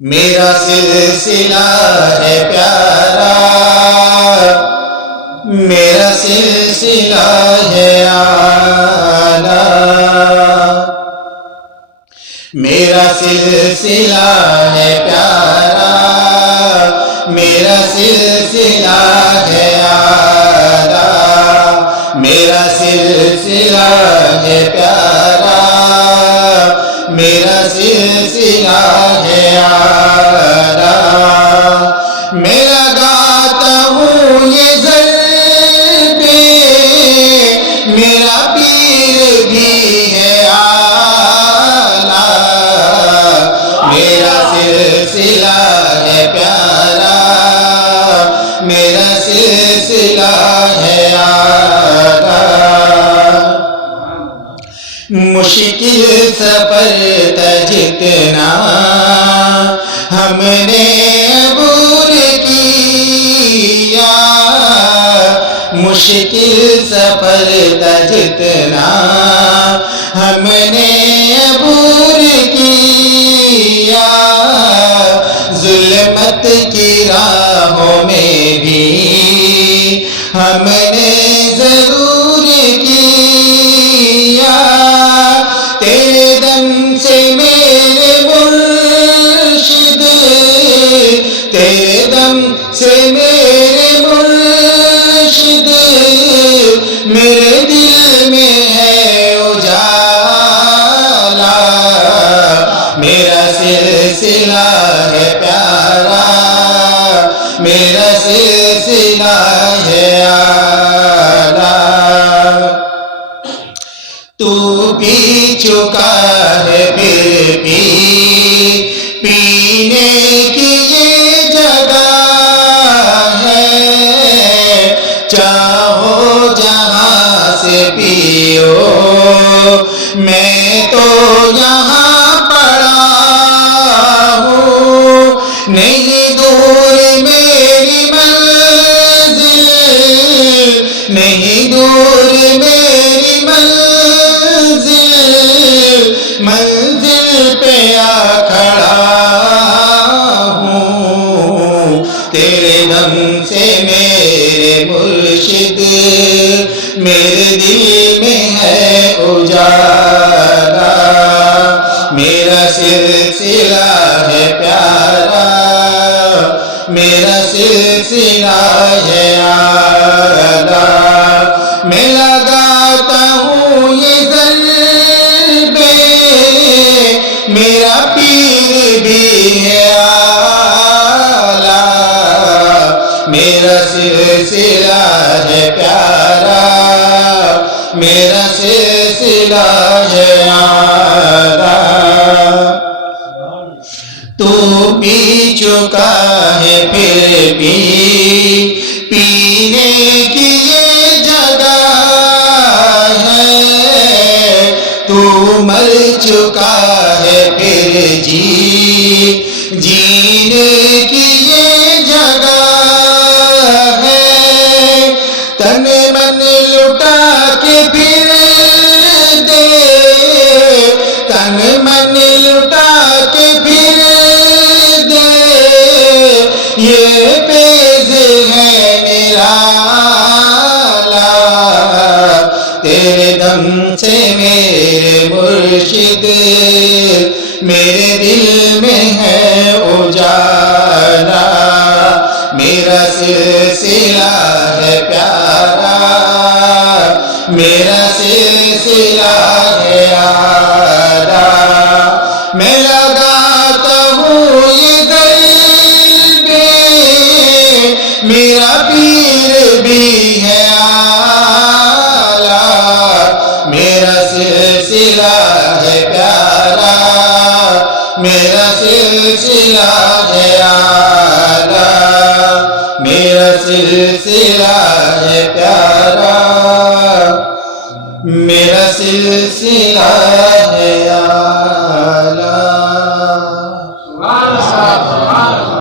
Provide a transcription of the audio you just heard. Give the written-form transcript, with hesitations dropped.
میرا سلسلہ ہے پیارا، میرا سلسلہ ہے اعلیٰ، میرا سلسلہ ہے پیارا، میرا سلسلہ ہے اعلیٰ، میرا سلسلہ ہے پیارا، میرا سلسلہ ہے اعلیٰ، میں لگاتا ہوں یہ ضرب میرا پیر بھی ہے اعلیٰ، میرا سلسلہ ہے پیارا، میرا سلسلہ ہے اعلیٰ، مشکل سفر تھا جتنا ہم نے عبور کیا، مشکل سفر تھا جتنا ہم نے عبور کیا، ظلمت کی راہوں میں بھی ہم نے ضرور کیا، تیرے دم سے میرے مرشد، تیرے دم سے میرے مرشد، میرے دل میں ہے اجالا، میرا سلسلہ ہے پیارا، میرا سلسلہ ہے اعلیٰ، تو پی چکا ہے پھر بھی پینے کی یہ جگہ ہے، چاہو جہاں سے پیو میں تو یہاں پڑا ہوں، نہیں دور میری منزل، نہیں دور میری منزل پہ آ کھڑا ہوں، تیرے دم سے میرے مرشد، میرے دل میں ہے اجالا، میرا سلسلہ ہے پیارا، میرا سلسلہ ہے اعلیٰ، میں لگاتا ہوں یہ ضرب میرا پیر بھی ہے اعلیٰ، میرا سلسلہ ہے پیارا، میرا سلسلہ ہے اعلیٰ، تو پی چکا ہے پھر بھی پینے کی یہ جگہ ہے، تو مر چکا ہے پھر جینے کی یہ جگہ ہے، تن من لٹا کے پھر دے، تن من لٹا کے پھر دے، یہ فیض ہے نرالا، تیرے دم سے میرے مرشد، میرے دل میں ہے اجالا، میرا سلسلہ ہے پیارا، میرا سلسلہ ہے اعلیٰ، میں لگاتا ہوں یہ ضرب میرا پیر بھی ہے اعلیٰ، میرا سلسلہ ہے پیارا، میرا سلسلہ ہے اعلیٰ، میرا سلسلہ ہے پیارا، میرا سلسلہ ہے اعلیٰ۔